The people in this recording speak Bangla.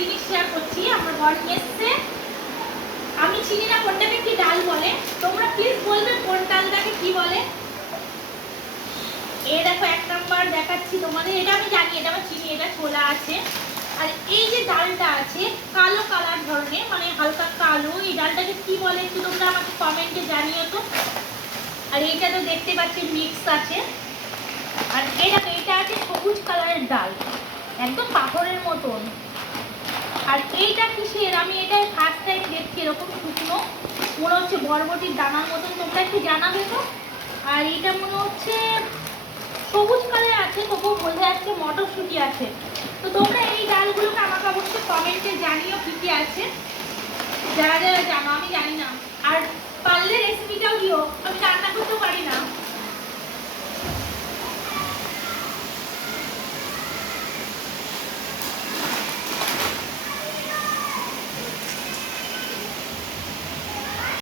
জিনিস শেয়ার করছি। আমার ঘর নিয়ে এসছে, আমি চিনি না কোনটাকে কি ডাল বলে, তোমরা প্লিজ বলবে কোন ডালটাকে কি বলে। এই দেখো 1 নাম্বার দেখাচ্ছি তোমাদের, এটা আমি জানি, এটা আমার চিনি, এটা ছোলা আছে। আর এই যে ডালটা আছে কালো কালার ধরনের, মানে হালকা কালো, এই ডালটাকে কি বলে একটু তোমরা আমাকে কমেন্টে জানিও তো। আর এইটা তো দেখতে পাচ্ছি মিক্স আছে। আর এইটা আছে সবুজ কালারের ডাল, একদম পাথরের মতন। আর এইটা কিসের, আমি এটা ফার্স্ট টাইম দেখছি এরকম শুকনো, মনে হচ্ছে বরবটির দানার মতন, তোমরা একটু জানাবে তো। আর এইটা মনে হচ্ছে সবুজ কালার আছে, তবুও বোঝা যাচ্ছে মটরশুঁটি আছে। তো তোমরা এই ডালগুলোকে আমাকে অবশ্যই কমেন্টে জানিও কী কী আছে, যারা যারা জানো, আমি জানি না। আর পারলে রেসিপিটাও দিও, আমি রান্না করতেও পারি না।